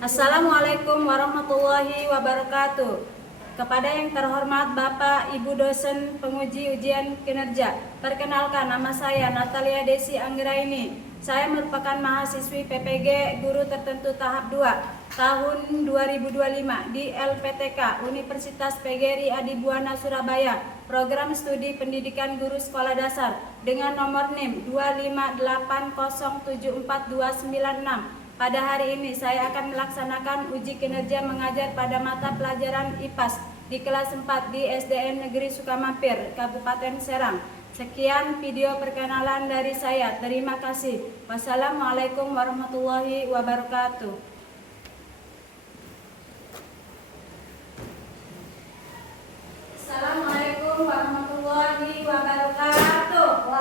Assalamualaikum warahmatullahi wabarakatuh. Kepada yang terhormat Bapak, Ibu dosen penguji ujian kinerja, perkenalkan nama saya Natalia Desi Anggraini. Saya merupakan mahasiswi PPG Guru Tertentu Tahap 2 tahun 2025 di LPTK Universitas PGRI Adibuana Surabaya, program studi pendidikan guru sekolah dasar dengan nomor NIM 258074296. Pada hari ini saya akan melaksanakan uji kinerja mengajar pada mata pelajaran IPAS di kelas 4 di SDN Negeri Sukamampir, Kabupaten Serang. Sekian video perkenalan dari saya. Terima kasih. Wassalamualaikum warahmatullahi wabarakatuh. Assalamualaikum warahmatullahi wabarakatuh.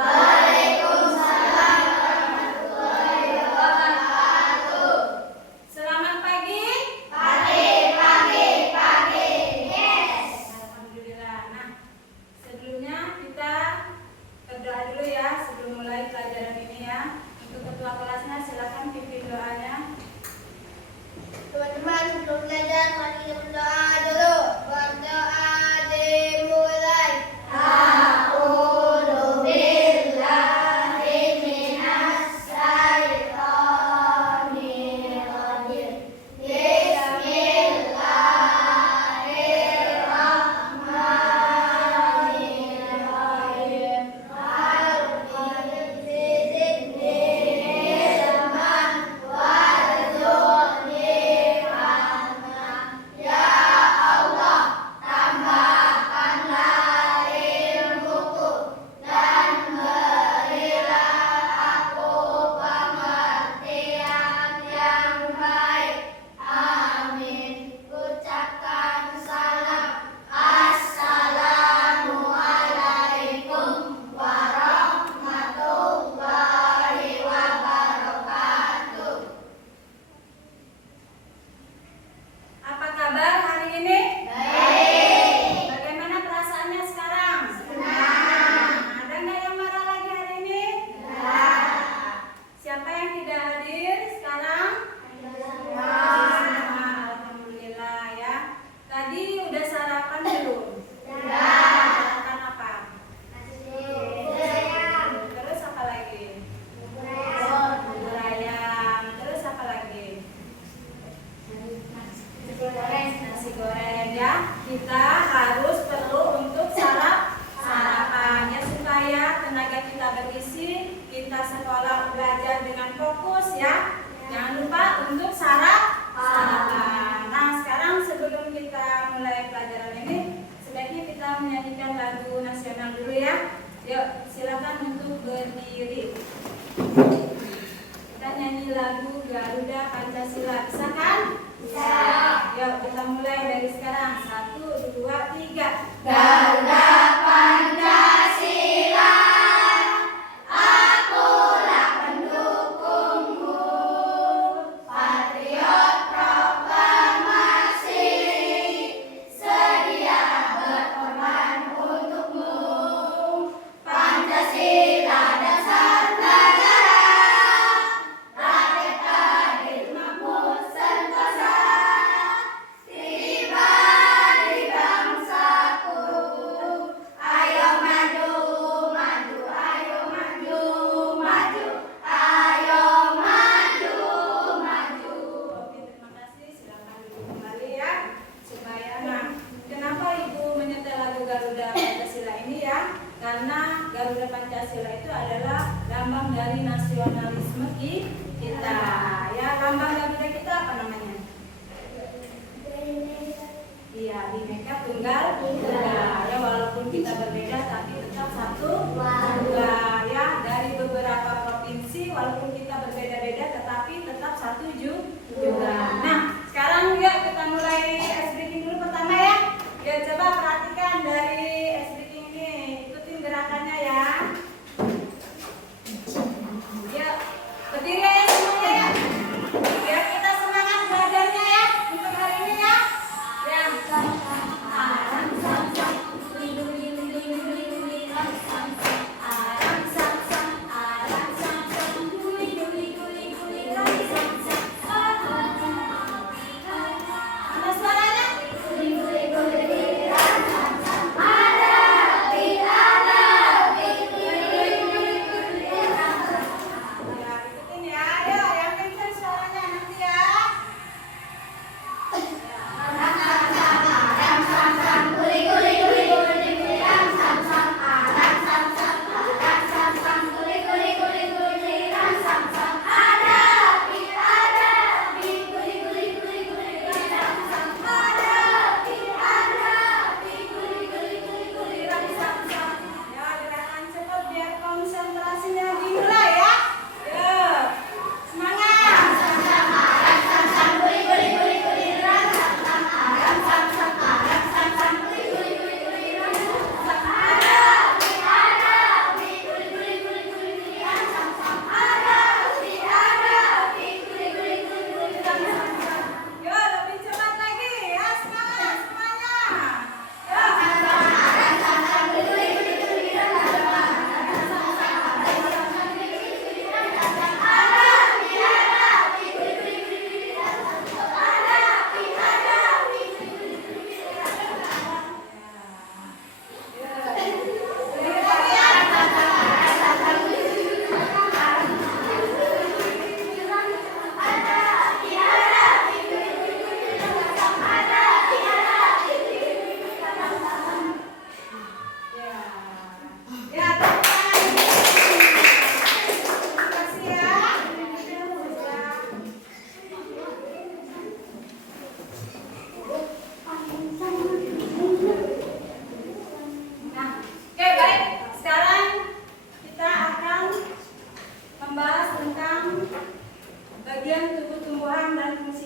Teman-teman, sebelum belajar mari kita berdoa dulu. Berdoa dimulai. A'udzu billahi minas syaitonir rajim. Bismillahirrahmanirrahim. Nasi goreng ya. Kita harus perlu untuk sarapannya supaya tenaga kita berisi, kita sekolah belajar dengan fokus ya. Jangan lupa untuk sarapan. Nah, sekarang sebelum kita mulai pelajaran ini, sebaiknya kita menyanyikan lagu nasional dulu ya. Yuk, silakan untuk berdiri. Kita nyanyi lagu Garuda Pancasila, bisa kan? Bisa. Yuk kita mulai dari sekarang. 1, 2, 3. Garuda Pancasila, akulah pendukungmu, patriot proklamasi, sedia berkorban untukmu. Pancasila dasar negara, rakyat adil makmur sentosa, tiba di bangsaku. Ayo maju, maju, ayo maju, maju, ayo maju, maju. Oke, terima kasih. Silakan duduk kembali ya. Supaya kenapa Ibu menyetel lagu Garuda Pancasila ini ya? Karena Garuda Pancasila itu adalah lambang dari nasionalisme kita. Ya, lambang Garuda kita apa namanya? Iya, Bhinneka Tunggal Ika. Ya, walaupun kita berbeda tapi tetap satu dua ya. Dari beberapa provinsi walaupun kita berbeda-beda tetapi tetap satu juga. Nah, sekarang yuk kita mulai ice breaking dulu pertama ya. Ya, coba perhatikan dari ice breaking ini. Ikutin gerakannya ya. Yuk, berdiri ya semuanya ya. Biar kita semangat belajarnya ya untuk hari ini ya. Ya. Arang sam sam, lindung lindung lindung lindung lindung sam sam. Arang sam sam, arang sam sam, guli guli guli guli sam sam.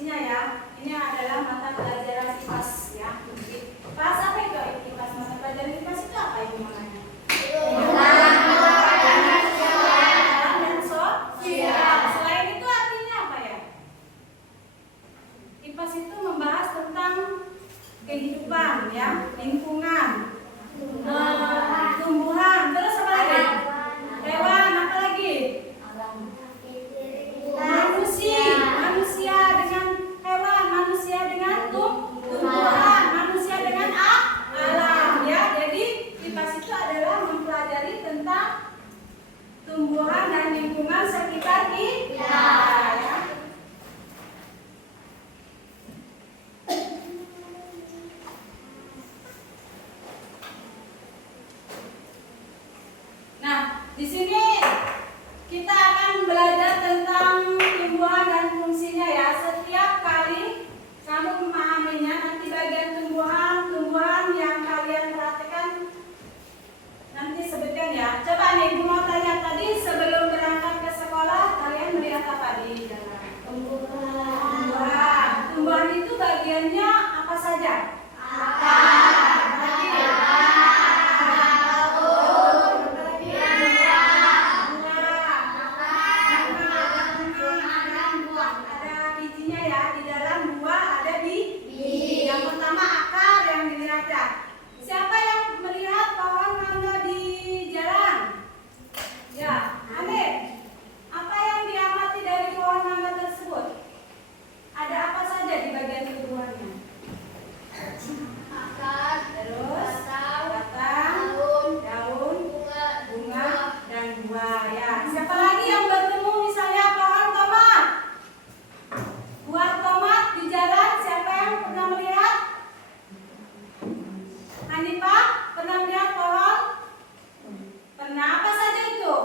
isinya ya. Ini adalah mata pelajaran IPAS ya. IPAS apa itu? IPAS mata pelajaran IPAS itu apa ibu makanya? Dan sosial. Selain itu artinya apa ya? IPAS itu membahas tentang kehidupan ya, lingkungan, tumbuhan, terus apa lagi? Hewan, apa lagi? Manusia dengan hewan, manusia dengan tumbuhan, manusia dengan alam ya. Jadi IPAS itu adalah mempelajari tentang tumbuhan dan lingkungan sekitar kita ya. Nah, di sini kita akan belajar tentang tumbuhan dan fungsinya ya. Setiap kali kamu memahaminya, nanti bagian tumbuhan yang kalian perhatikan nanti sebutkan ya. Coba nih, ibu mau tanya tadi sebelum berangkat ke sekolah kalian melihat apa di jalan? Tumbuhan. Tumbuhan itu bagiannya apa saja? Siapa yang melihat pohon mangga di jalan? Ya, Ade. Apa yang diamati dari pohon mangga tersebut? Ada apa saja di bagian tubuhnya? Akar, Terus batang, daun, bunga, dan buah. Ya. Siapa lagi yang bertemu misalnya pohon tomat? Buah tomat di jalan, siapa yang pernah melihat? Hanifah, pernah melihat pohon? Pernah. Apa saja itu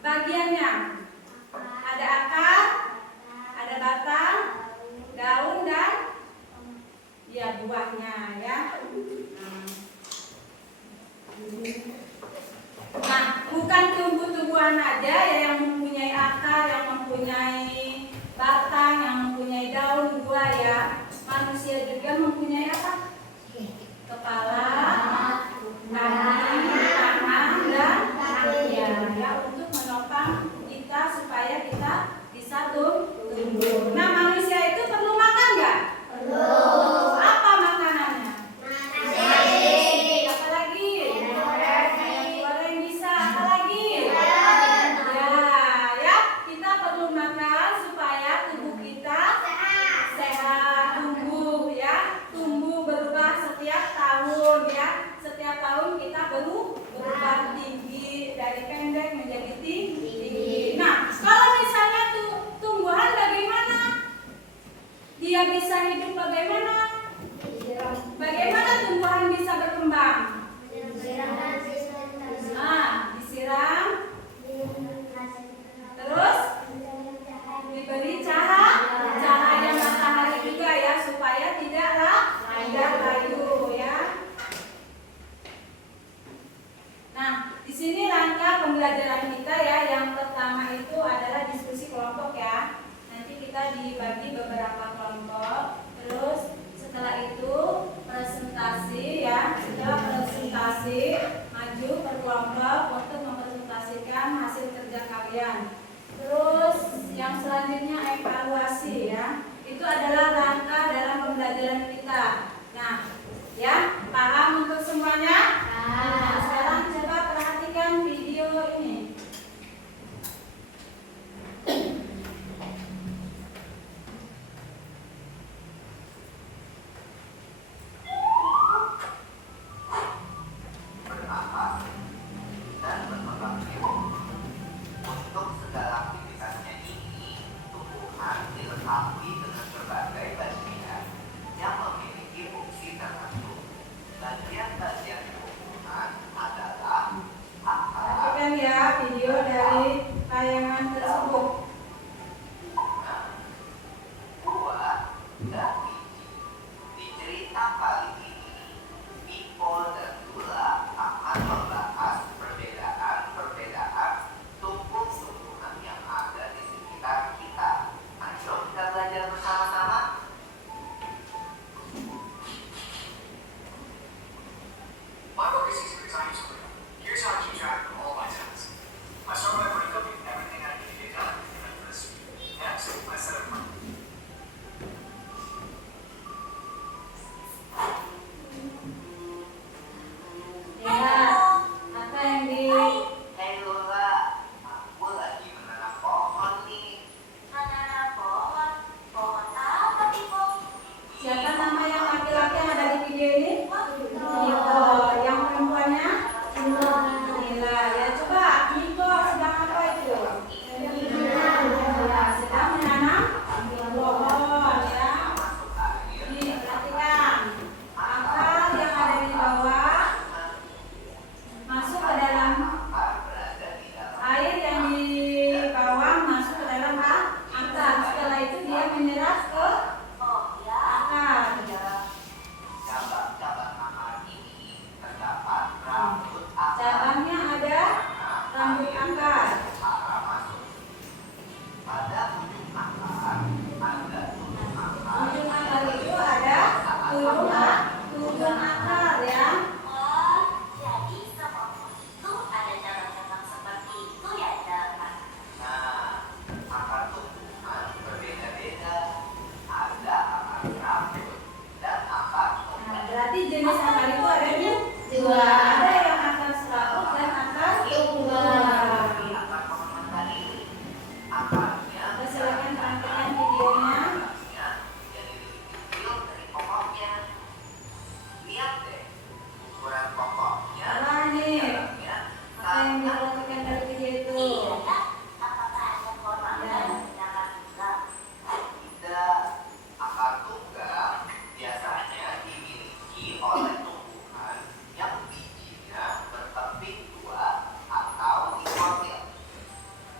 bagiannya? Ada akar, ada batang, daun, dan ya buahnya ya. Nah, bukan tumbuh-tumbuhan aja ya yang mempunyai akar, yang mempunyai batang, yang mempunyai daun, buah ya. Manusia juga mempunyai apa? Kepala, kaki, tangan, dan kaki ya untuk menopang kita supaya kita bisa tumbuh. Nah, manusia itu perlu makan nggak? Perlu. Apa makanannya? Nasi. Apa lagi? Ayam goreng bisa. Apa lagi? Ya, kita perlu makan supaya tubuh kita sehat, tumbuh ya, tumbuh berubah setiap tahun ya. Setiap tahun kita berubah tinggi dari pendek menjadi tinggi. Nah, kalau misalnya tumbuhan bagaimana? Dia bisa hidup bagaimana? Bagaimana tumbuhan bisa berkembang? Nah, disiram, terus diberi cahaya matahari juga ya supaya tidak layu ya. Nah, di sini rangka pembelajaran kita ya. Yang pertama itu adalah diskusi kelompok ya. Nanti kita dibagi beberapa kelompok. Terus setelah itu presentasi ya. Setelah presentasi maju per kelompok untuk mempresentasikan hasil kerja kalian. Terus yang selanjutnya evaluasi ya. Itu adalah rangka dalam pembelajaran kita. Nah, ya, paham untuk semuanya? Nah, sekarang coba perhatikan video ini. Untuk segala aktivitasnya ini, tumbuhan dilengkapi dengan berbagai bagian yang memiliki fungsi tertentu. Bagian-bagian tumbuhan adalah akar, Perhatikan ya video dari tayangan tersebut. buah, dan biji. Di cerita kali ini, Miko dan Dula akan membahas perbedaan-perbedaan tumbuh-tumbuhan yang ada di sekitar kita. Ayo kita belajar bersama. Ada yang akar serabut dan akar tunggal. akar pohon tadi. Akarnya Silakan perhatikan videonya. yang lebih kecil dari pokoknya. Lihat deh, ukuran pokoknya. Apa nih? Dalamnya Apa yang diperhatikan dari video itu? tidak. Akar tunggal biasanya dimiliki oleh tumbuhan yang bijinya berkeping dua atau dikotil.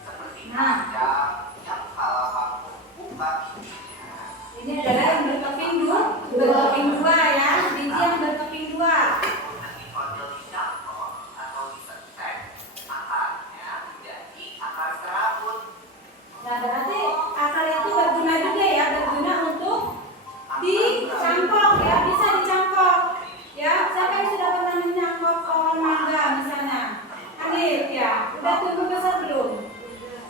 Seperti kacang yang kalau kamu buka bijinya, Ini adalah yang berkeping dua ya, biji yang berkeping dua. kemudian dikotil dicangkok atau disetek, akarnya menjadi akar serabut. Nah berarti akar itu berguna juga ya, berguna untuk dicangkok ya, bisa dicangkok. Ya, siapa yang sudah pernah mencangkok pohon mangga misalnya? Hanif ya, udah tumbuh besar belum?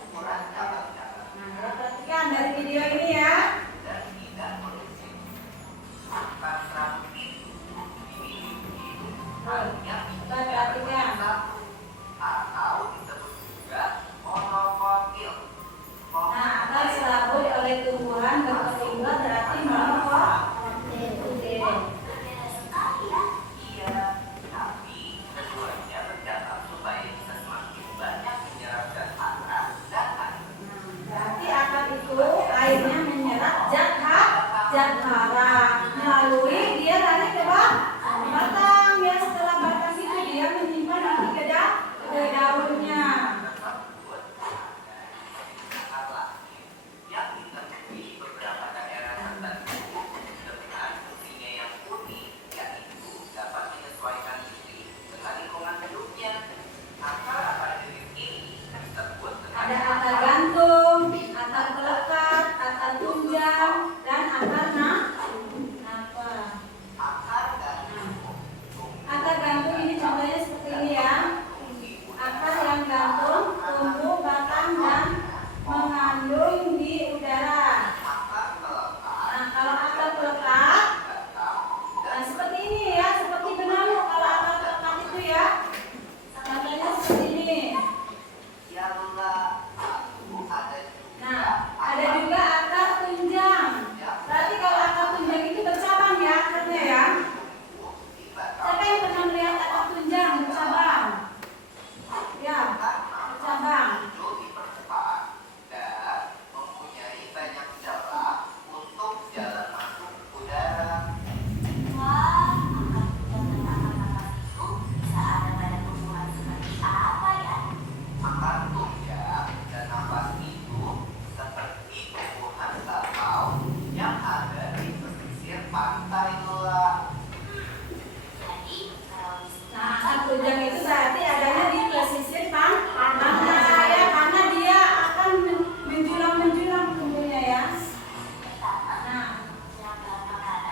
Ukuran cabang-cabang Nah, ya, perhatikan dari video ini ya. dan tidak berisik. Akar serabut itu dimiliki hanya Perhatikan. satu atau disebut juga monokotil. Nah, akar serabut oleh tumbuhan berkeping dua berarti monokotil. Iya, tapi keduanya bercakap supaya bisa semakin banyak menyerap zat hara dan air. Berarti akar itu airnya menyerap zat hara melalui dia lari ke batang ya, setelah batang itu dia menyimpan nanti ke daunnya. Tersebut akar lain yang ditemui beberapa daerah tertentu dengan fungsinya yang unik, yaitu dapat menyesuaikan diri dengan lingkungan hidupnya. Akar-akar jenis ini disebut Ada dengan akar gantung, akar pelekat, akar tunjang, dan akar napa. akar gantung. Akar gantung ini contohnya seperti ini ya. Akar yang gantung tumbuh batang dan mengandung di udara. Akar melekat Nah, kalau akar pelekat, batang nah seperti ini ya, seperti benang kalau akar pelekat itu ya. Contohnya seperti ini. Yalah, lalu ada juga Nah, ada juga akar tunjang. Berarti kalau akar tunjang itu bercabang ya akarnya ya. tumbuh di batang Siapa yang pernah melihat akar tunjang bercabang? Ya, bercabang. muncul di permukaan dan mempunyai banyak celah untuk jalan masuk udara. Akar tunjang dan nafas itu seperti tumbuhan bakau yang ada di pesisir pantai Lula. Nah, akar tunjang itu berarti adanya di pesisir pantai ya, karena dia akan menjulang tumbuhnya ya.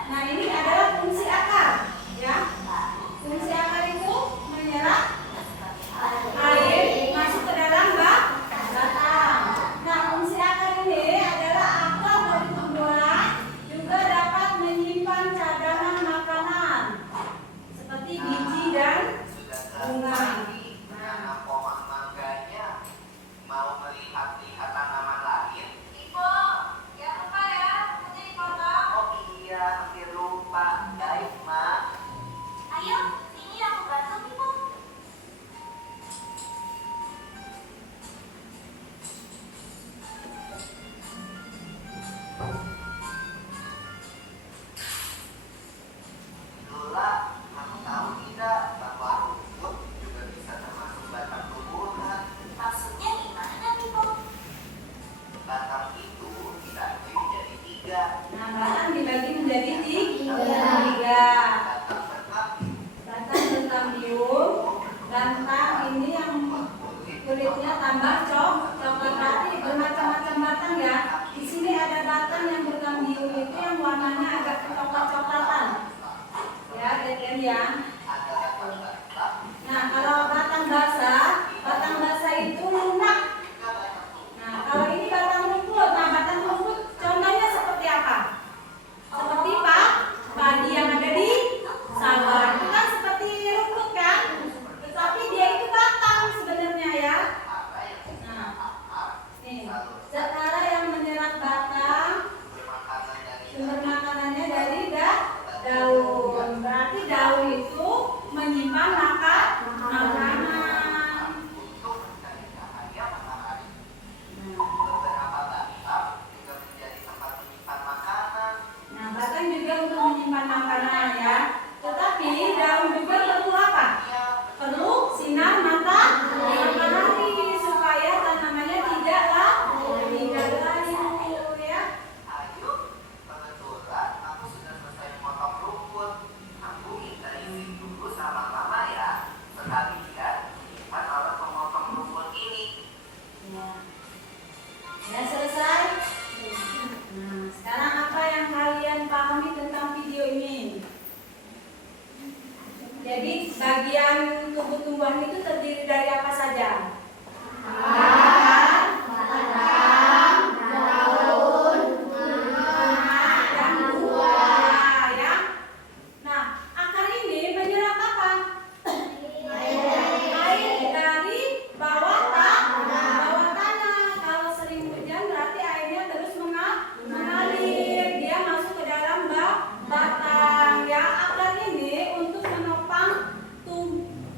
Nah, ini adalah fungsi akar ya. Fungsi akar itu menyerap air masuk ke dalam batang. Nah, fungsi akar ini adalah akar dari tumbuhan juga dapat menyimpan cadangan makanan seperti biji dan Sudah bunga. lagi menanam pohon mangganya, mau melihat-lihat tanaman lain? Oh iya, hampir lupa. Baik, Ma. Lula, kamu tahu tidak bahwa rumput juga bisa termasuk batang tumbuhan? Batang itu dibagi menjadi tiga. Nah, batang dibagi menjadi tiga. Batang berkapit, Batang berkambium, batang ini yang kulitnya tambah coklat berarti bermacam-macam batang ya. Di sini ada batang yang berkambium itu yang warnanya agak coklat-coklatan. Ya, lihat ya. ada batang basah, Nah, kalau batang basah itu lunak. juga batang tumbuh. Nah, kalau ini batang rumput. Nah, batang rumput contohnya seperti apa? Seperti padi yang ada di sawah. Itu kan seperti rumput kan? tanaman-tanaman ya. Tetapi daun juga perlu apa? Perlu sinar matahari supaya tanamannya tidak layu ya. Ayo, kebetulan aku sudah selesai memotong rumput. Aku minta izin dulu sama mama ya. Sekalian lihat alat pemotong rumput ini. Ya selesai. Nah, sekarang apa yang kalian pahami tentang video ini? Jadi bagian tubuh tumbuhan itu terdiri dari apa saja? Dan buah ya. Nah, akar ini menyerap apa? Air dari bawah tanah. Kalau sering hujan berarti airnya terus mengalir. Dia masuk ke dalam batang ya. Akar ini untuk menopang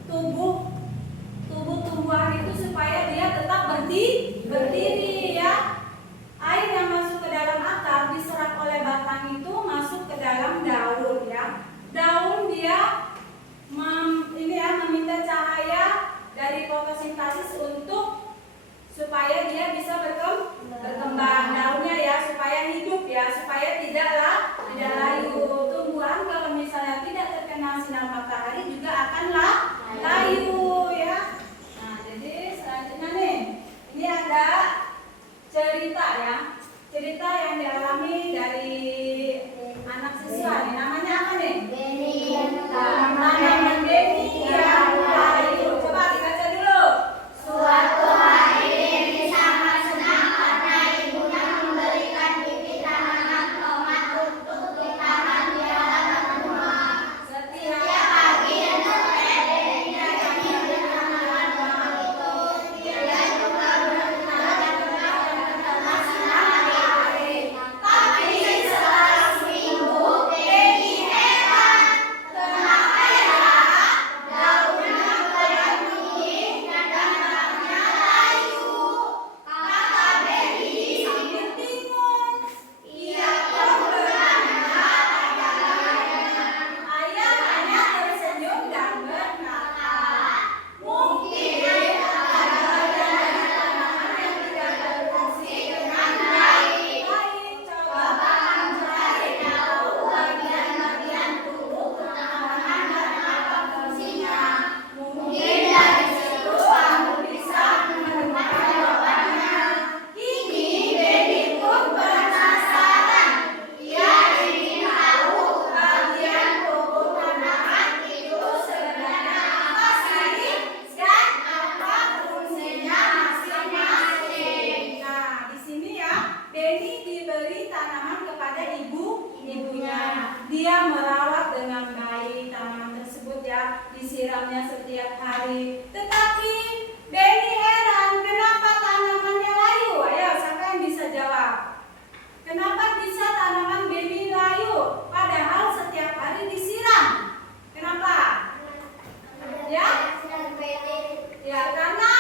tumbuh-tumbuhan itu supaya dia tetap berdiri ya. Air yang masuk ke dalam akar diserap oleh batang itu masuk ke dalam daun ya. Daun dia meminta cahaya dari fotosintesis untuk supaya dia bisa berkembang daunnya ya, supaya hidup ya, supaya tidak layu. Tumbuhan kalau misalnya tidak terkena sinar matahari juga akan layu ya. Nah, jadi selanjutnya nih, ini ada cerita ya. Cerita yang dialami dari anak siswa nih, namanya apa nih? Tanaman Beni yang layu. Coba dibaca dulu. Suatu hari Denny sangat senang karena ibunya memberikan bibit tanaman tomat untuk ditanam di halaman rumah. Setiap pagi dan sore Denny datang memberi tanaman tomat itu. Dia juga bertanya tentang sinar matahari. Tapi setelah seminggu Denny heran. Kenapa ya? Daunnya banyak tinggi dan batangnya layu. Kata Benny sambil bingung. Ia pun bertanya pada ayahnya. Ayah hanya tersenyum dan berkata, mungkin ada bagian dari tanaman yang tidak berfungsi dengan baik. Coba kamu cari tahu bagian-bagian tubuh tanaman dan apa fungsinya. Mungkin dari situ kamu bisa menemukan jawabannya. Kini Benny pun penasaran. Ia ingin tahu bagian tubuh tanaman itu sebenarnya apa sih dan apa fungsinya masing-masing. Nah, di sini ya, Benny diberi tanaman kepada ibunya. Dia merawat dengan baik tanaman tersebut ya, disiramnya setiap hari. Tetapi Benny heran, kenapa tanamannya layu? Ayo, siapa yang bisa jawab? Kenapa bisa tanaman Benny layu? Padahal setiap hari disiram. Kenapa? Ya? Ya, karena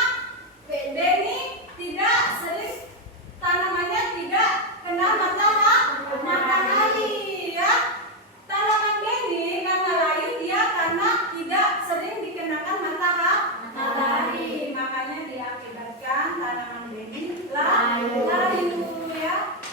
Benny tidak sering tanamannya tidak kena matahari ya. Tanaman Benny karena layu dia karena tidak sering dikenakan matahari. Makanya diakibatkan tanaman Benny layu ya.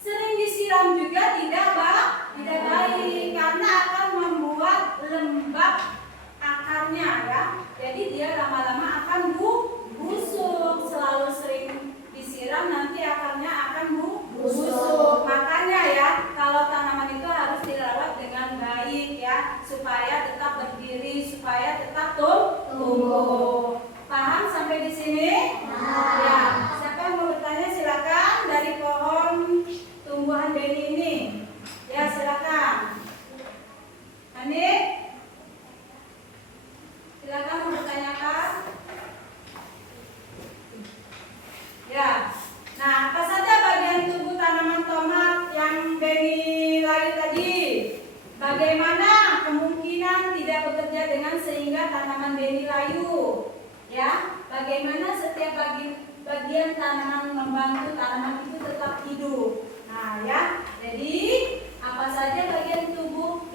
Sering disiram juga tidak baik karena akan membuat lembab akarnya ya. Jadi dia lama-lama akan busuk. Selalu sering disiram nanti akarnya akan busuk. Makanya ya, kalau tanaman itu harus dirawat dengan baik ya, supaya tetap berdiri, supaya tetap tumbuh. Paham sampai di sini? Ya. Siapa yang mau bertanya silakan dari pohon tumbuhan Benny ini. Ya, silakan. Anik, silakan mau bertanyakan. Ya. Nah, apa saja bagian tubuh tanaman tomat yang Benny layu tadi? Bagaimana kemungkinan tidak bekerja dengan sehingga tanaman Benny layu? Ya, bagaimana setiap bagian tanaman membantu tanaman itu tetap hidup. Nah, ya. Jadi, apa saja bagian tubuh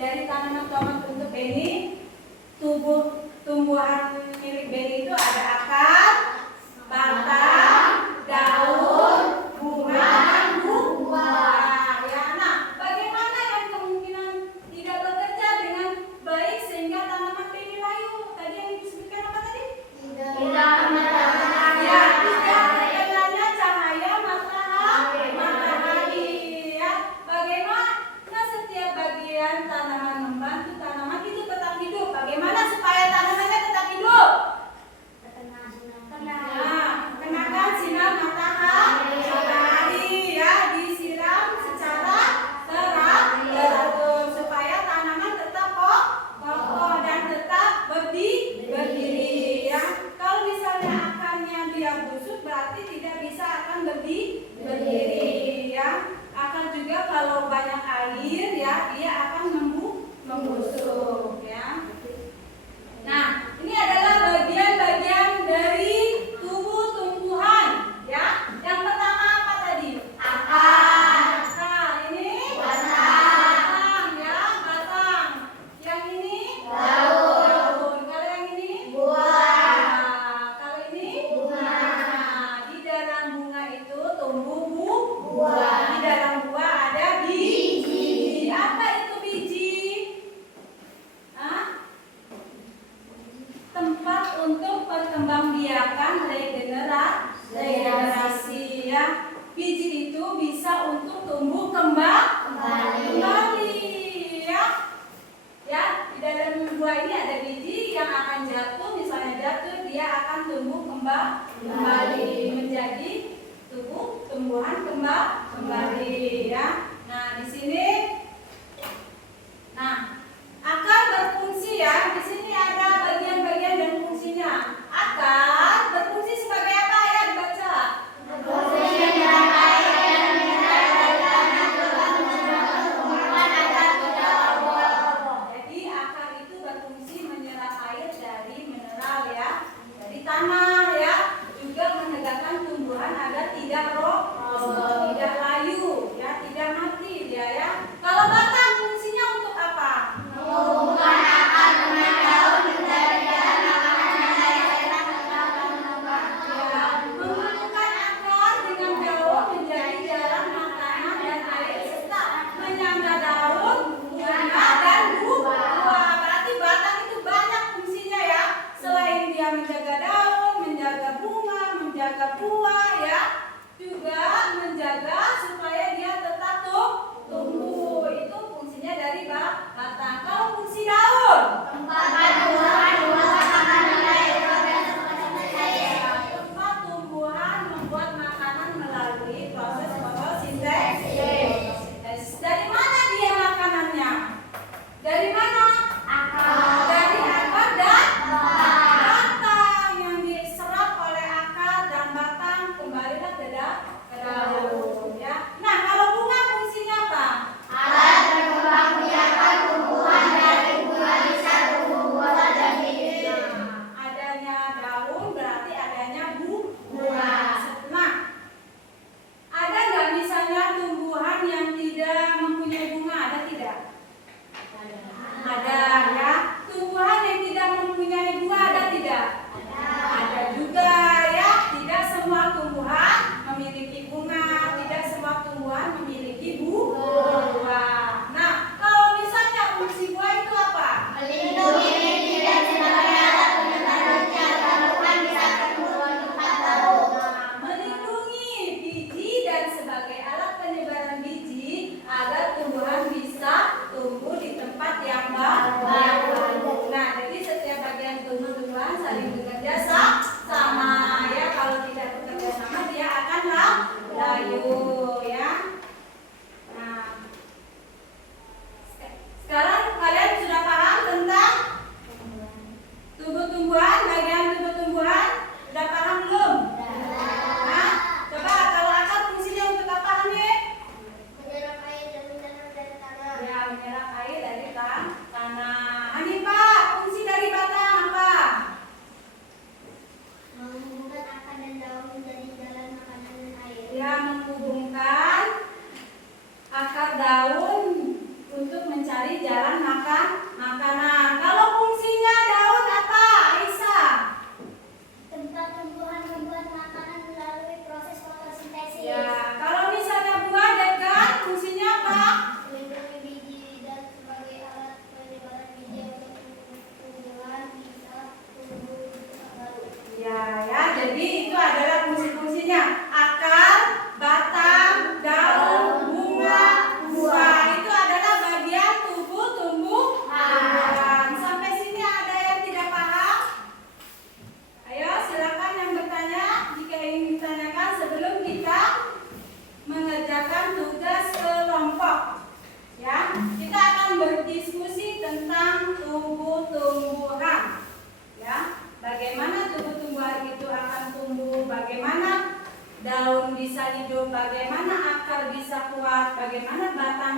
air ya, dia akan membusuk ya. Nah, ini adalah bagian-bagian dari tubuh tumbuhan ya. Yang pertama apa tadi? Akar. Ini batang ya, batang. Yang ini daun. Kalau yang ini buah. Kalau ini bunga. Nah, di dalam bunga itu tumbuh buah. Di dalam buah ada biji. Apa itu biji? Hah? Tempat untuk perkembangbiakan regenerasi ya. Biji itu bisa untuk tumbuh kembali ya. Ya, di dalam buah ini ada biji yang akan jatuh, misalnya jatuh dia akan tumbuh kembali menjadi tumbuhan kembali ya. Nah, di sini akar berfungsi ya. Di sini ada bagian-bagian dan fungsinya. Akar berfungsi sebagai apa ya dibaca? Jadi akar itu berfungsi menyerap air dari mineral ya, dari tanah ya, juga menegakkan tumbuhan agar tidak roboh, tidak layu ya, tidak mati dia ya. Kalau batang fungsinya untuk apa? Menghubungkan akar dengan daun menjadi jalan makanan dan air cetak Ya, menghubungkan akar dengan daun menjadi jalan makanan dan air serta menyangga daun, bunga dan buah. Berarti batang itu banyak fungsinya ya. Selain dia menjaga daun, menjaga bunga, menjaga buah ya, juga menjaga supaya dia tetap tumbuh. Itu fungsinya dari batang. Kalau fungsi daun, tempat tumbuhan makanan dan air tempat tumbuhan membuat makanan melalui proses fotosintesis. Dari mana dia makanannya? Dari mana? Dari akar dan batang. Yang diserap oleh akar dan batang kembalilah ke daun ya. Nah, kalau bunga fungsinya apa? alat perkembangbiakan tumbuhan dari bunga bisa tumbuh buah dan biji. Adanya daun berarti adanya bunga. Nah, ada nggak misalnya tumbuhan yang tidak mempunyai bunga? Ada tidak? Ada ya. Tumbuhan yang tidak mempunyai bunga ada tidak? Ada juga ya. Tidak semua tumbuhan memiliki bunga, tidak semua tumbuhan memiliki buah. Nah, kalau misalnya fungsi buah itu apa? Melindungi biji dan sebagai alat penyebar biji agar tumbuhan bisa tumbuh untuk 4 tahun. Melindungi biji dan sebagai alat penyebaran biji agar tumbuhan bisa tumbuh di tempat yang baru. Nah, jadi setiap bagian tumbuhan saling bekerja sama ya. Kalau tidak bekerja sama dia akan layu ya. Nah, sekarang kalian sudah paham tentang tumbuh-tumbuhan, bagian tumbuh-tumbuhan? Sudah paham belum? Nah, coba kalau akar fungsinya untuk apa nih? Menyerap air dan mineral dari tanah. Ya, menyerap air dari tanah. Hanifah, fungsi dari batang apa? Menghubungkan akar dan daun menjadi jalan makanan dan air. Ya, menghubungkan akar daun untuk mencari jalan makanan. Kalau fungsinya daun apa, Aisyah? Tempat tumbuhan membuat makanan melalui proses fotosintesis. Ya, kalau misalnya buah dagan, fungsinya apa? Melindungi biji dan sebagai alat penyebaran biji agar tumbuhan bisa tumbuh baru. Ya, jadi itu adalah fungsi-fungsinya. Akar, batang, daun, bunga, buah. Itu adalah bagian tubuh tumbuhan. Sampai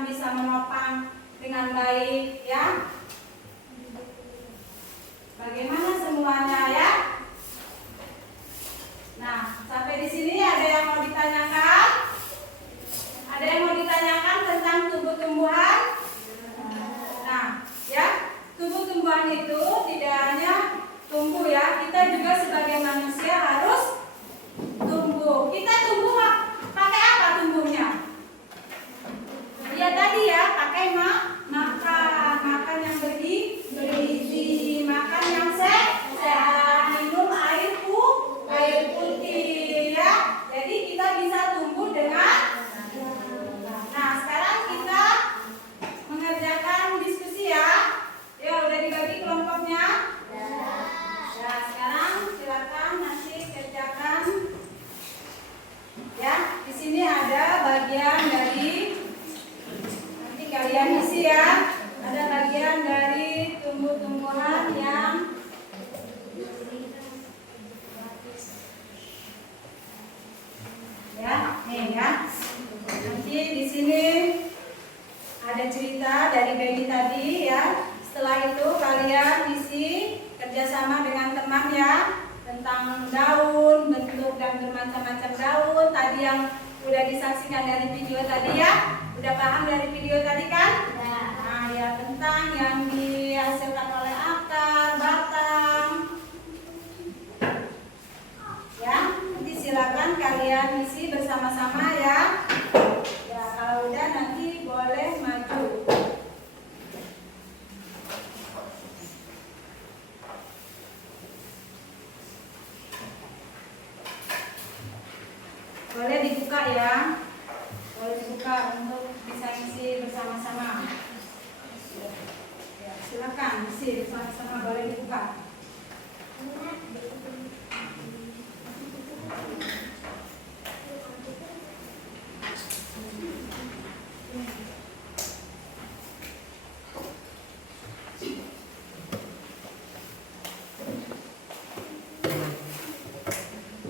tumbuhan bisa menopang dengan baik ya. Bagaimana semuanya ya? Nah, sampai di sini ada yang mau ditanyakan? Ada yang mau ditanyakan tentang tumbuh-tumbuhan? Nah, ya, tumbuh-tumbuhan itu tidak hanya tumbuh ya, kita juga sebagai manusia harus tumbuh. Kita tumbuh pakai apa tumbuhnya? Ya tadi ya, pakai makan yang bergizi, makan yang sehat, minum air putih ya. Jadi kita bisa tumbuh dengan. Nah, sekarang kita mengerjakan diskusi ya. Ya, udah dibagi kelompoknya? Ya, sekarang silakan nanti kerjakan. Ya, di sini ada bagian dari nanti kalian isi ya. Ada bagian dari tumbuh-tumbuhan yang ya, nih ya. Nanti di sini ada cerita dari baby tadi ya. Setelah itu kalian isi kerjasama dengan teman ya tentang daun, bentuk dan bermacam-macam daun. Tadi yang udah disaksikan dari video tadi ya. Udah paham dari video tadi kan? Nah ya, tentang yang dihasilkan oleh akar, batang. Ya, nanti silakan kalian isi bersama-sama ya. Ya, kalau udah nanti boleh maju. Boleh dibuka ya. Boleh dibuka untuk bisa isi bersama-sama. Ya, silakan isi bersama-sama, boleh dibuka.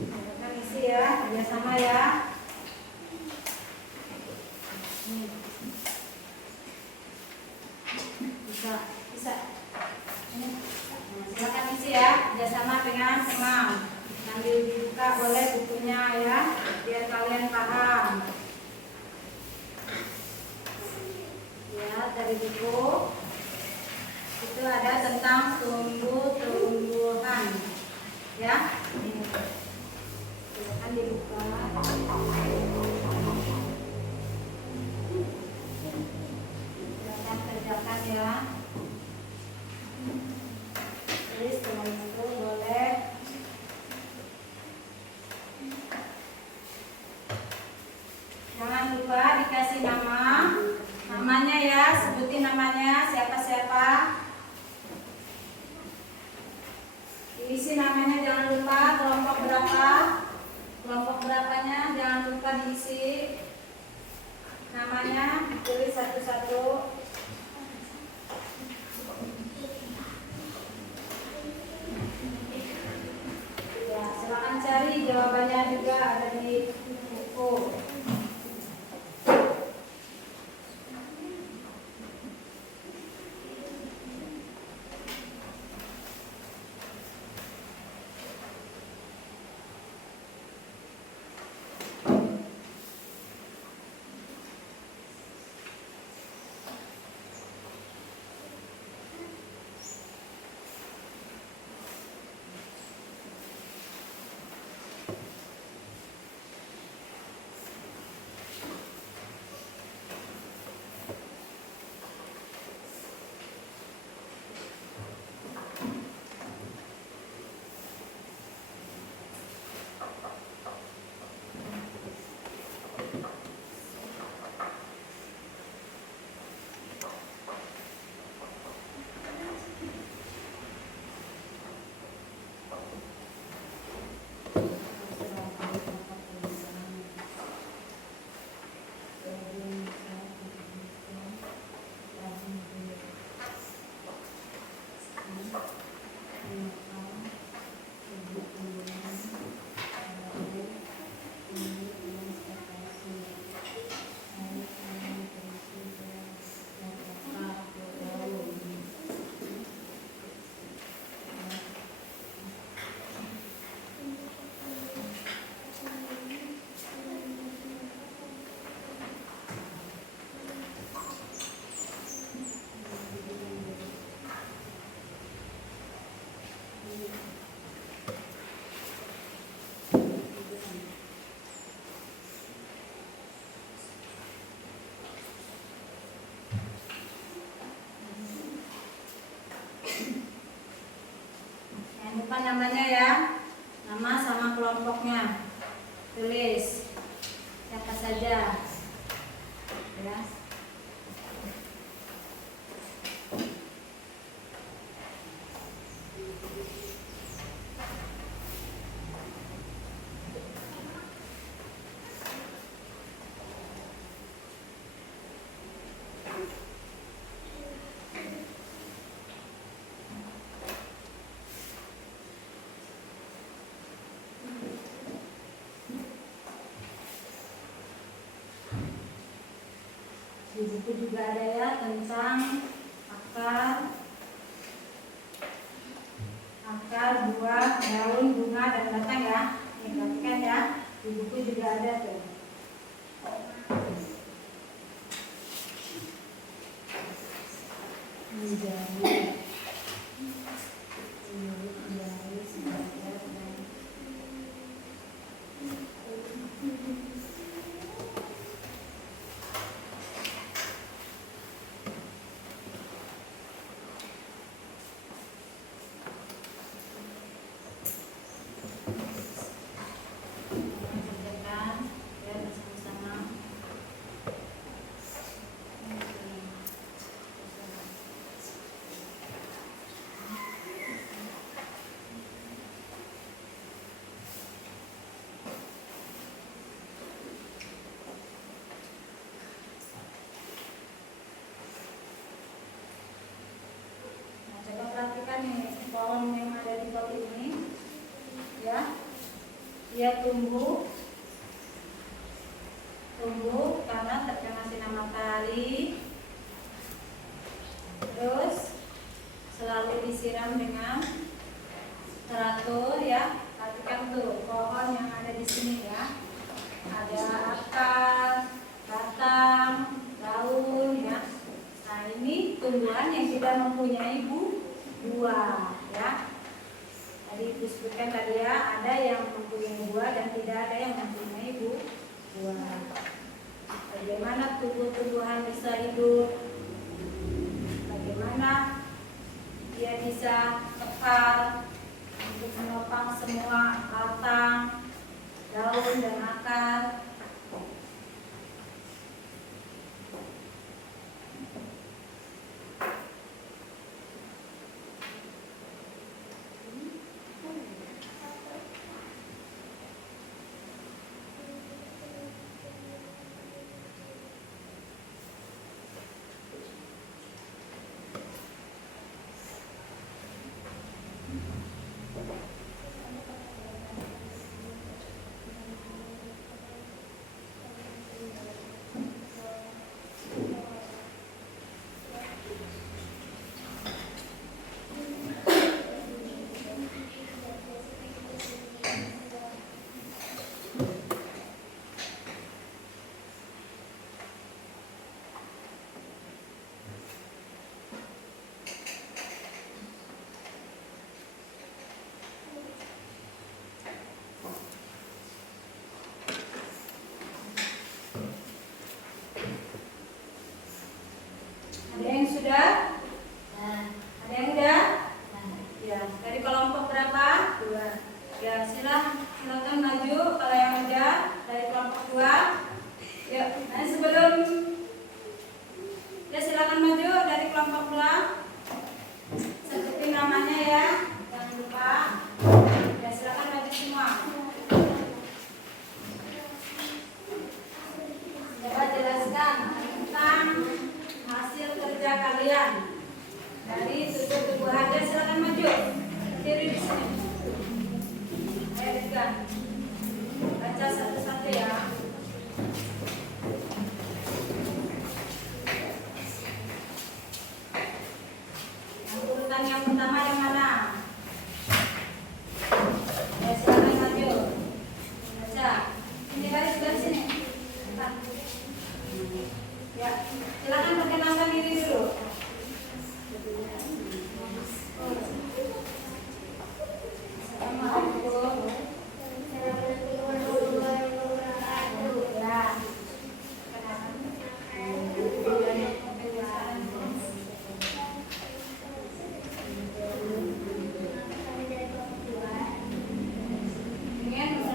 Silakan isi ya, kerjasama ya. Bisa. Nah, silakan isi ya, kerjasama dengan teman. Sambil dibuka boleh bukunya ya, biar kalian paham. Ya, dari buku itu ada tentang tumbuh-tumbuhan. Ya, ini. Silakan dibuka. Silakan kerjakan ya. Jadi setelah itu boleh jangan lupa dikasih namanya ya, sebutin namanya siapa-siapa. Diisi namanya, jangan lupa kelompok berapanya jangan lupa diisi namanya, ditulis satu-satu. Ya, silakan cari jawabannya juga ada di buku. kelompoknya. Tulis siapa saja. Ya. Di buku juga ada ya tentang akar, buah, daun, bunga, dan batang ya. Ini perhatikan ya. Di buku juga ada tuh. Kerjakan ya bersama-sama. Nah, coba perhatikan nih pohon yang ada di pot ini, ya. Dia tumbuh karena terkena sinar matahari, terus selalu disiram dengan teratur ya. Perhatikan tuh pohon yang ada di sini ya. Ada akar, batang, daun ya. Nah ini tumbuhan yang tidak mempunyai buah ya. Tadi disebutkan tadi ya, ada yang mempunyai buah dan tidak ada yang mempunyai buah. Bagaimana tumbuh-tumbuhan bisa hidup? Bagaimana dia bisa kekal untuk menopang semua batang, daun, dan akar? Ada yang sudah? Ada yang udah? Ya, dari kelompok berapa? 2. Ya, silakan maju kalau yang udah dari kelompok 2. Yuk, nah sebelum ya silakan maju dari kelompok 2. Sebutin namanya ya, jangan lupa. Ya, silakan maju semua. Coba jelaskan tentang hasil kerja kalian dari tumbuh-tumbuhan. Ya, silakan maju. Kiri di sini. Ayo Rizkan. Baca satu-satu ya. Yang urutan yang pertama yang mana? Ya, silakan maju. Baca. Ini baris sini. Ya, silakan perkenalkan diri dulu. Assalamualaikum. Ingin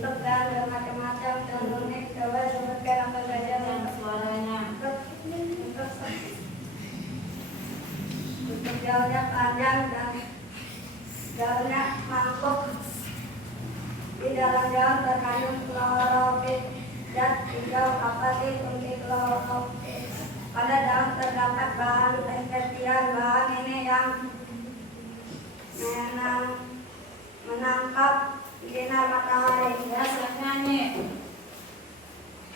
Untuk dan macam-macam contohnya coba sebutkan apa saja Yang suaranya. untuk daunnya panjang dan daunnya mangkuk. Di dalam daun terkandung klorofil zat hijau apatit untuk klorofil. Pada daun terdapat bahan esensial. Bahan ini yang menangkap sinar matahari. Ya, silakan nyanyi.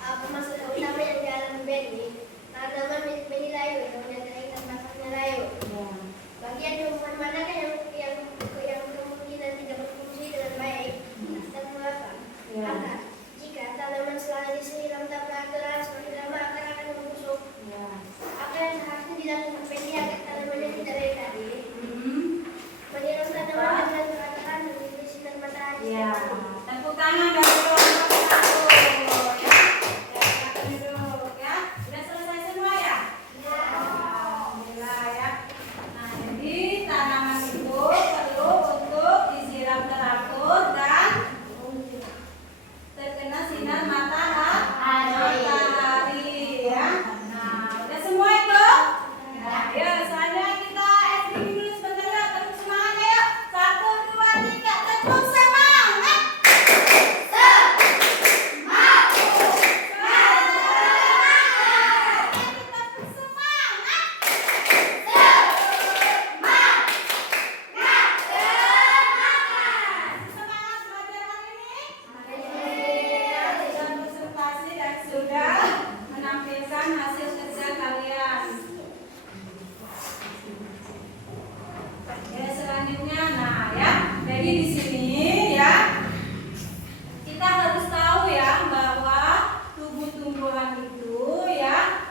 Apa maksud utama yang dalam benih? Tanaman benih layu, kemudian terikat basahnya layu. Ya. Bagian tumbuhan manakah yang kemungkinan tidak berfungsi dengan baik? Semua Ya. akar. Jika tanaman selalu disiram tanpa aturan, semakin lama akar akan membusuk. Ya. Apa yang harusnya dilakukan benih agar tanamannya tidak retak? Menyiram tanaman dengan teratur memberi sinar matahari. Ya. Tepuk tangan dari kelompok satu. Ya. Ya, silakan duduk ya. Sudah selesai semua ya? Ya. Alhamdulillah ya. Nah, jadi tanaman itu perlu untuk disiram teratur dan terkena sinar matahari ya. Nah, udah semua itu? Ya, soalnya kita SDG dulu sebentar ya. Tepuk semangat ya. 1, 2, 3, tepuk semangat. Semangat belajar hari ini? Sudah presentasi dan sudah menampilkan hasil kerja kalian. Ya, selanjutnya, nah ya, jadi di sini ya kita harus tahu ya bahwa tubuh tumbuhan itu ya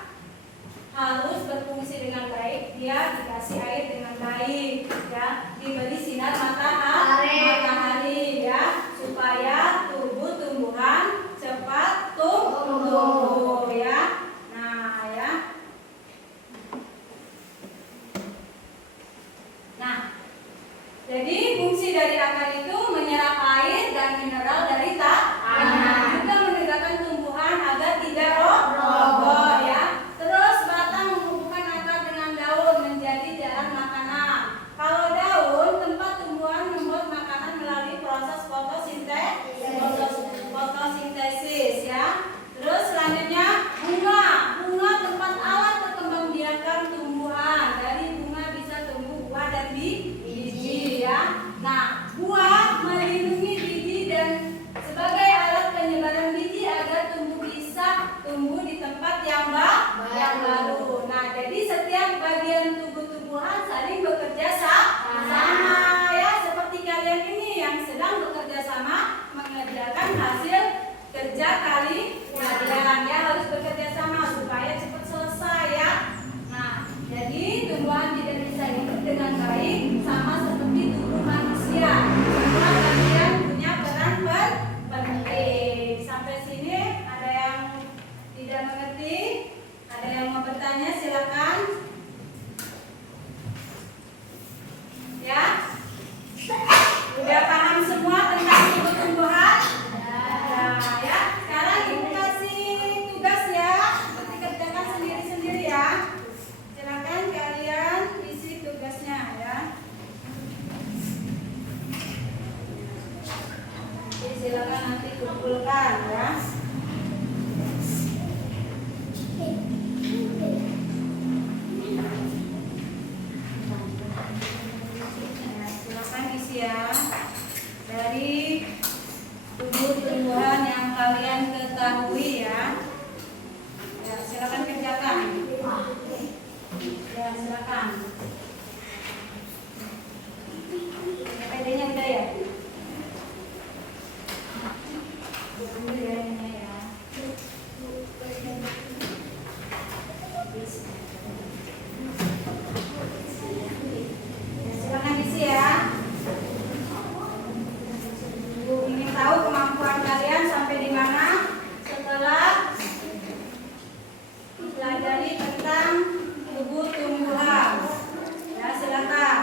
harus berfungsi dengan baik, dia dikasih air dengan baik ya, diberi sinar matahari ya, supaya tubuh tumbuhan cepat tumbuh ya. Nah ya. Nah, jadi fungsi dari akar itu menyerap air dan mineral dari tanah, juga menegakkan tumbuhan agar tidak roboh ya. Terus batang menghubungkan akar dengan daun menjadi jalan makanan. Kalau daun tempat tumbuhan membuat makanan melalui proses fotosintesis ya. Terus selanjutnya bunga tempat alat perkembangbiakan tumbuhan. Dari bunga bisa tumbuh buah dan biji ya. Nah, buah melindungi biji dan sebagai alat penyebaran biji agar bisa tumbuh di tempat yang baru. Nah, jadi setiap bagian tubuh-tumbuhan saling bekerja sama ya, seperti kalian ini yang sedang bekerja sama mengerjakan hasil kerja kalian ya, harus bekerja sama supaya cepat selesai ya. Nah, jadi tumbuhan tidak bisa hidup dengan baik sama seperti tubuh manusia. Semua bagian punya peran penting. Sampai sini ada yang tidak mengerti? Ada yang mau bertanya? Silakan. Ya? Udah paham semua tentang tumbuh-tumbuhan? Nah, ya. Sekarang Ibu kasih tugas ya. Nanti kerjakan sendiri-sendiri ya. Silakan kalian isi tugasnya ya. Jadi silakan nanti kumpulkan ya. Ya, silakan isi ya. Dari tumbuh-tumbuhan yang kalian ketahui ya. Ya, silakan kerjakan. Ya, silakan. PD-nya udah ya? Ambil ya ini ya. Ya, silakan isi ya. Ibu ingin tahu kemampuan kalian sampai di mana setelah pelajari tentang tubuh tumbuhan. Ya, silakan.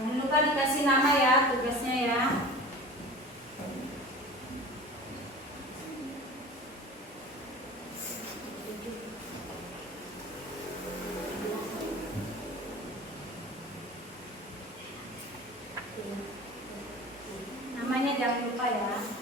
Jangan lupa dikasih nama ya tugasnya ya. Namanya jangan lupa ya.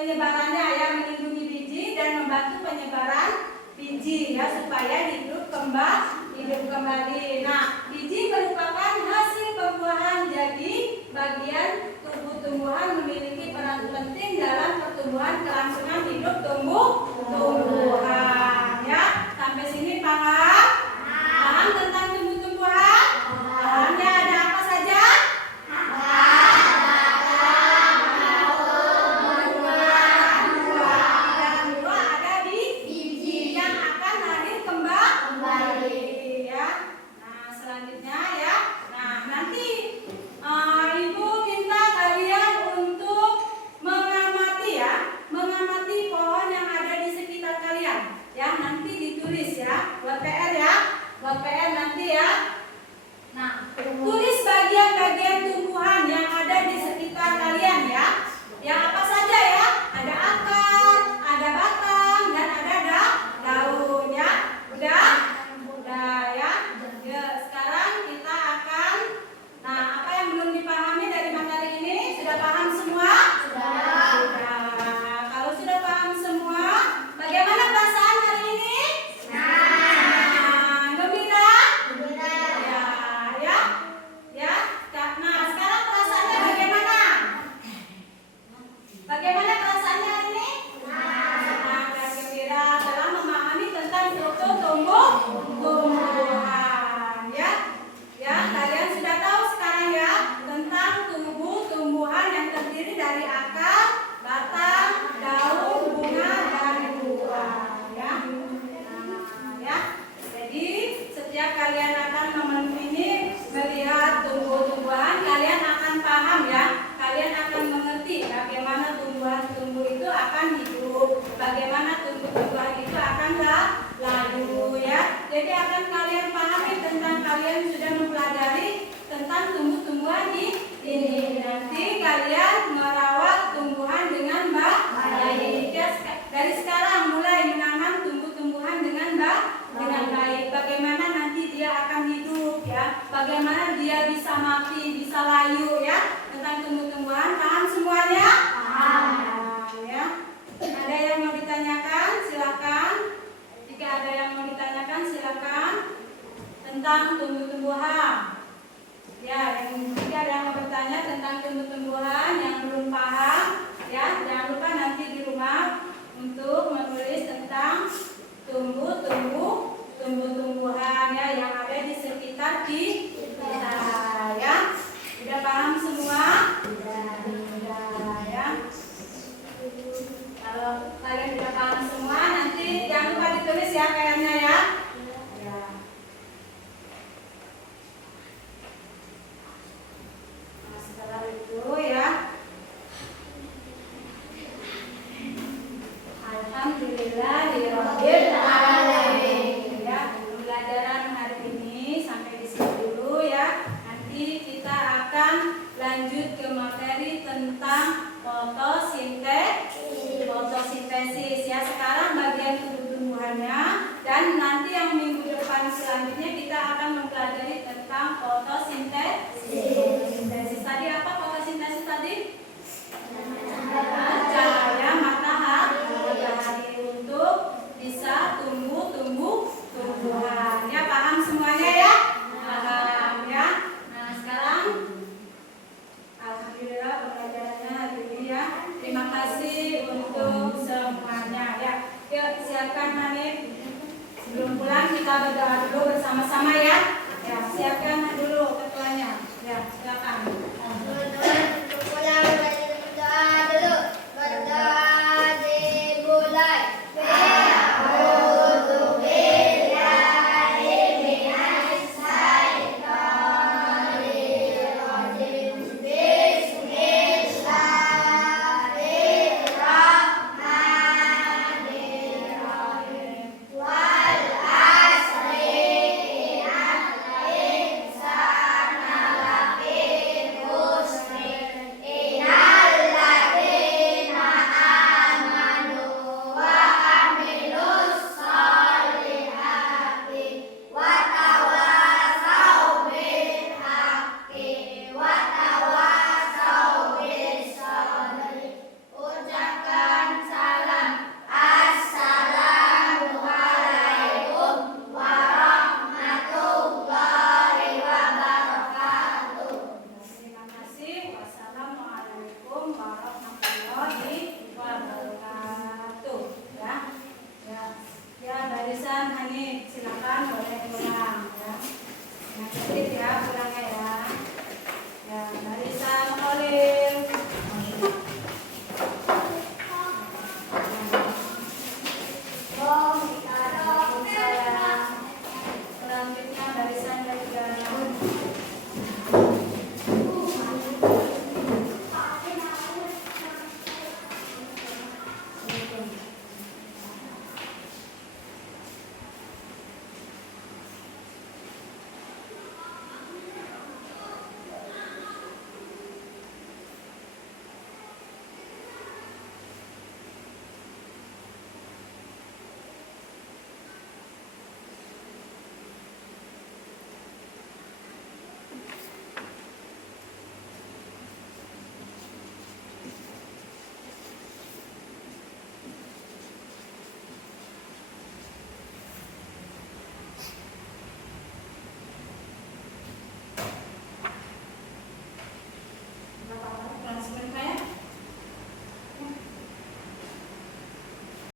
penyebarannya ya, melindungi biji dan membantu penyebaran biji ya supaya hidup kembali. Nah, biji merupakan hasil pembuahan, jadi bagian tubuh tumbuhan memiliki peran penting dalam pertumbuhan kelangsungan hidup tumbuhan ya. Sampai sini paham? Paham tentang tumbuh-tumbuhan? Pahamnya ada apa saja? Buat PR nanti ya. Nah, tulis bagian-bagian tumbuhan yang ada di sekitar kalian ya. Yang apa saja ya? Ada akar, ada batang, dan ada daun ya. Udah? Udah ya. Ya, sekarang kita akan, nah, apa yang belum dipahami dari materi ini? Sudah paham semua? Sudah. Kalau sudah paham semua, bagaimana perasaan hari ini? Bagaimana perasaannya hari ini? Senang dan gembira telah memahami tentang struktur tumbuhan ya. Ya, kalian sudah tahu sekarang ya tentang tumbuhan yang terdiri dari akar, batang, daun, bunga, dan buah ya. Nah, ya. Jadi setiap kalian akan melihat tumbuh-tumbuhan, kalian akan paham ya. Kalian akan mengerti bagaimana tumbuhan-tumbuh itu akan hidup, bagaimana tumbuh-tumbuhan itu akan layu ya. Jadi akan kalian pahami tentang, kalian sudah mempelajari tentang tumbuh-tumbuhan ini. Nanti kalian merawat tumbuhan dengan baik. Ya, dari sekarang mulai menanam tumbuh-tumbuhan dengan baik. Bagaimana nanti dia akan hidup ya, bagaimana dia bisa mati, bisa layu ya. Tentang tumbuh-tumbuhan, paham semuanya? Paham ya. Ada yang mau ditanyakan? Silakan. Jika ada yang mau ditanyakan, silakan. Tentang tumbuh-tumbuhan. Ya, jika ada yang mau bertanya tentang tumbuh-tumbuhan yang belum paham, ya jangan lupa nanti di rumah untuk menulis tentang tumbuh-tumbuhan ya yang ada di sekitar kita ya. Sudah paham semua? Sudah ya. Kalau kalian sudah paham semua, nanti jangan lupa ditulis ya PR-nya ya. Ya. Nah, setelah itu ya. Alhamdulillahirabbil alamin. Ya, pembelajaran hari ini sampai di sini dulu ya. Nanti kita akan lanjut ke materi tentang fotosintesis ya. Sekarang bagian tumbuh-tumbuhannya, dan nanti yang minggu depan selanjutnya kita akan mempelajari tentang fotosintesis. Tadi apa fotosintesis tadi? Cahaya matahari untuk bisa tumbuhan. Ya, paham semuanya ya? Paham ya. Nah, sekarang alhamdulillah pembelajarannya hari ini ya. Terima kasih untuk semuanya ya. Yuk, siapkan Hanif. Sebelum pulang kita berdoa dulu bersama-sama ya.